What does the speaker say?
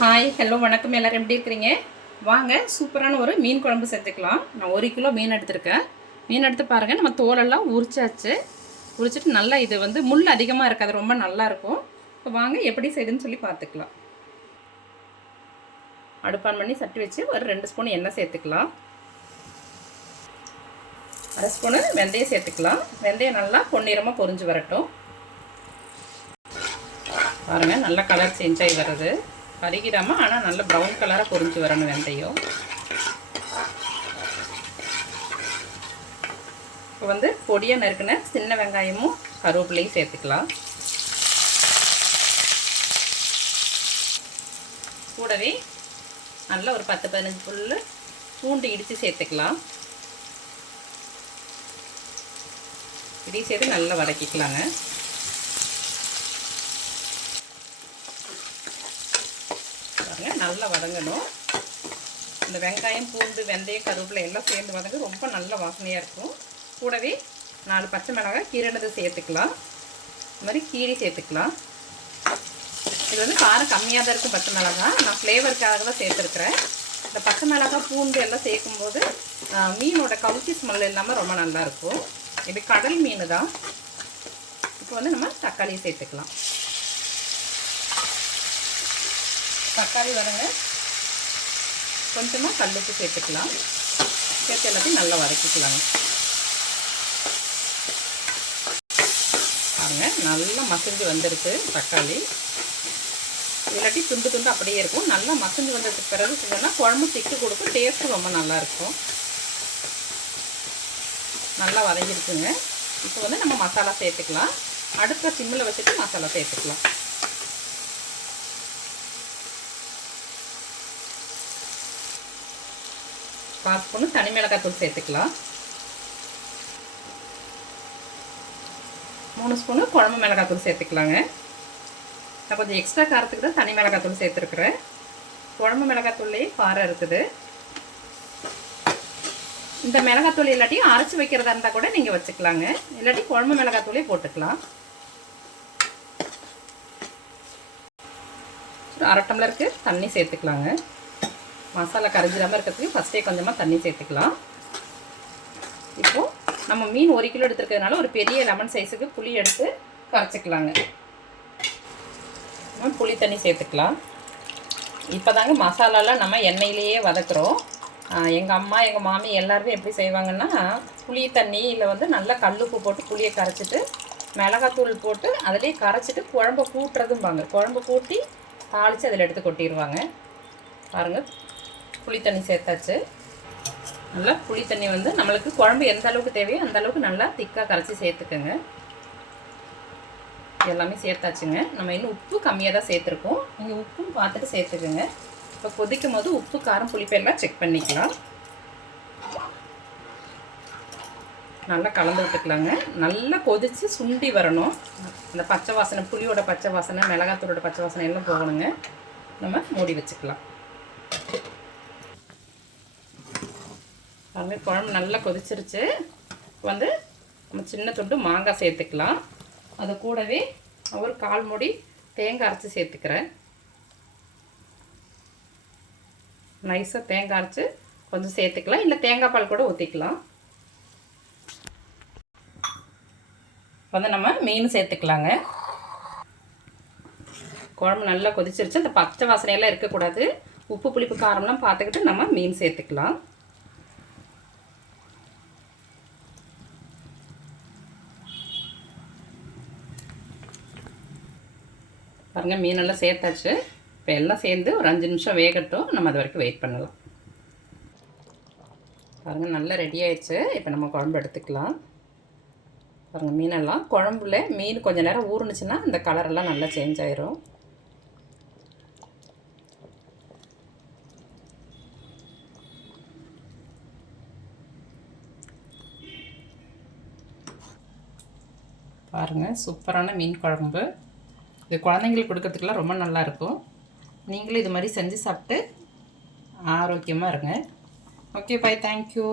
Hi hello வணக்கம். எல்லோரும் எப்படி இருக்கிறீங்க? வாங்க சூப்பரான ஒரு மீன் குழம்பு செஞ்சுக்கலாம். நான் 1 கிலோ மீன் எடுத்துருக்கேன். மீன் எடுத்து பாருங்கள். நம்ம தோலெல்லாம் உரிச்சிட்டு நல்லா இது வந்து முள் அதிகமாக இருக்காது, ரொம்ப நல்லாயிருக்கும். இப்போ வாங்க எப்படி செய்யுதுன்னு சொல்லி பார்த்துக்கலாம். அடுப்பான் பண்ணி சட்டி வச்சு ஒரு 2 ஸ்பூன் எண்ணெய் சேர்த்துக்கலாம். 1/2 ஸ்பூனு வெந்தயம் சேர்த்துக்கலாம். வெந்தயம் நல்லா பொன்னிறமாக பொரிஞ்சு வரட்டும். பாருங்கள், நல்லா கலர் சேஞ்ச் ஆகி வருது. கருகிடாமல் ஆனால் நல்ல ப்ரௌன் கலராக பொரிஞ்சு வரணும் வெந்தயம். இப்போ வந்து பொடியாக நறுக்கின சின்ன வெங்காயமும் கருவேப்பிலையும் சேர்த்துக்கலாம். கூடவே நல்லா ஒரு 10-15 புல் பூண்டு இடித்து சேர்த்துக்கலாம். இதையும் சேர்த்து நல்லா வதக்கிக்கலாங்க. நல்லா வதங்கணும். இந்த வெங்காயம், பூண்டு, வெந்தயம், கருவேப்பிலை எல்லாம் சேர்ந்து வதங்க ரொம்ப நல்ல வாசனையாக இருக்கும். கூடவே 4 பச்சை மிளகாய் கீரைனது சேர்த்துக்கலாம். இந்த மாதிரி கீரி சேர்த்துக்கலாம். இது வந்து காரம் கம்மியாக தான் இருக்கும் பச்சை மிளகாய். நான் ஃப்ளேவருக்காக தான் சேர்த்துருக்குறேன். இந்த பச்சை மிளகாய், பூண்டு எல்லாம் சேர்க்கும்போது மீனோட கவுச்சி ஸ்மெல் இல்லாமல் ரொம்ப நல்லாயிருக்கும். இது கடல் மீன் தான். இப்போ வந்து நம்ம தக்காளியை சேர்த்துக்கலாம். தக்காளி வரங்க கொஞ்சமாக கல்லுப்பு சேர்த்துக்கலாம். சேர்த்து எல்லாத்தையும் நல்லா வதக்கிக்கலாங்க. பாருங்கள், நல்லா மசிஞ்சு வந்துருக்கு தக்காளி. இல்லாட்டி துண்டு துண்டு அப்படியே இருக்கும். நல்லா மசிஞ்சு வந்ததுக்கு பிறகு செஞ்சோன்னா குழம்பு திக்கு கொடுக்கும், டேஸ்ட்டும் ரொம்ப நல்லாயிருக்கும். நல்லா வதங்கிருக்குங்க. இப்போ வந்து நம்ம மசாலா சேர்த்துக்கலாம். அடுத்த சிம்மில் வச்சுட்டு மசாலா சேர்த்துக்கலாம். கால் ஸ்பூனு தனி மிளகாய் தூள் சேர்த்துக்கலாம். 3 ஸ்பூனு குழம்பு மிளகாய் தூள் சேர்த்துக்கலாங்க. நான் கொஞ்சம் எக்ஸ்ட்ரா காரத்துக்கு தான் தனி மிளகாய் தூள் சேர்த்துருக்குறேன். குழம்பு மிளகாய் தூள்லேயே காரம் இருக்குது. இந்த மிளகாய் தூள் இல்லாட்டியும் அரைச்சி வைக்கிறதா இருந்தால் கூட நீங்கள் வச்சுக்கலாங்க. இல்லாட்டி குழம்பு மிளகாய் தூளே போட்டுக்கலாம். ஒரு 1/2 டம்ளருக்கு தண்ணி சேர்த்துக்கலாங்க. மசாலா கரைஞ்சிடாமல் இருக்கிறதுக்கு ஃபஸ்ட்டே கொஞ்சமாக தண்ணி சேர்த்துக்கலாம். இப்போது நம்ம மீன் 1 கிலோ எடுத்துருக்கிறதுனால ஒரு பெரிய லெமன் சைஸுக்கு புளி எடுத்து கரைச்சிக்கலாங்க. புளி தண்ணி சேர்த்துக்கலாம். இப்போ தாங்க மசாலாலாம் நம்ம எண்ணெயிலேயே வதக்குறோம். எங்கள் அம்மா, எங்கள் மாமி எல்லாருமே எப்படி செய்வாங்கன்னா, புளி தண்ணி இல்லை வந்து நல்லா கல்லுப்பு போட்டு புளியை கரைச்சிட்டு மிளகாத்தூள் போட்டு அதிலே கரைச்சிட்டு குழம்பு கூட்டுறதும்பாங்க. குழம்பு கூட்டி தாளித்து அதில் எடுத்து கொட்டிடுவாங்க. பாருங்கள், புளி தண்ணி சேர்த்தாச்சு. நல்லா புளி தண்ணி வந்து நம்மளுக்கு குழம்பு எந்த அளவுக்கு தேவையோ அந்த அளவுக்கு நல்லா திக்காக கரைச்சி சேர்த்துக்கோங்க. எல்லாமே சேர்த்தாச்சுங்க. நம்ம இன்னும் உப்பு கம்மியாக தான் சேர்த்துருக்கோம். நீங்கள் உப்பும் பார்த்துட்டு சேர்த்துக்குங்க. இப்போ கொதிக்கும் போது உப்பு, காரம், புளிப்பெல்லாம் செக் பண்ணிக்கலாம். நல்லா கலந்து விட்டுக்கலாங்க. நல்லா கொதித்து சுண்டி வரணும். அந்த பச்சை வாசனை, புளியோட பச்சை வாசனை, மிளகாத்தூளோட பச்சை வாசனை எல்லாம் போகணுங்க. நம்ம மூடி வச்சுக்கலாம். பாருங்கள், குழம்பு நல்லா கொதிச்சிருச்சு. வந்து நம்ம சின்ன துண்டு மாங்காய் சேர்த்துக்கலாம். அது கூடவே ஒரு 1/4 மூடி தேங்காய் அரைச்சி சேர்த்துக்கிறேன். நைஸாக தேங்காய் அரைச்சி கொஞ்சம் சேர்த்துக்கலாம். இல்லை தேங்காய் பால் கூட ஊற்றிக்கலாம். வந்து நம்ம மீன் சேர்த்துக்கலாங்க. குழம்பு நல்லா கொதிச்சிருச்சு. அந்த பச்சை வாசனையெல்லாம் இருக்கக்கூடாது. உப்பு, புளிப்பு, காரம்லாம் பார்த்துக்கிட்டு நம்ம மீன் சேர்த்துக்கலாம். பாருங்கள், மீனெல்லாம் சேர்த்தாச்சு. இப்போ எல்லாம் சேர்ந்து ஒரு 5 நிமிஷம் வேகட்டும். நம்ம அது வரைக்கும் வெயிட் பண்ணலாம். பாருங்கள், நல்லா ரெடி ஆயிடுச்சு. இப்போ நம்ம குழம்பு எடுத்துக்கலாம். பாருங்கள், மீனெல்லாம் குழம்புல மீன் கொஞ்சம் நேரம் ஊறுனுச்சுன்னா இந்த கலரெல்லாம் நல்லா சேஞ்ச் ஆயிரும். பாருங்கள், சூப்பரான மீன் குழம்பு. இது குழந்தைங்களுக்கு கொடுக்கறதுக்கெல்லாம் ரொம்ப நல்லாயிருக்கும். நீங்களும் இது மாதிரி செஞ்சு சாப்பிட்டு ஆரோக்கியமாக இருங்க. Okay, bye, thank you.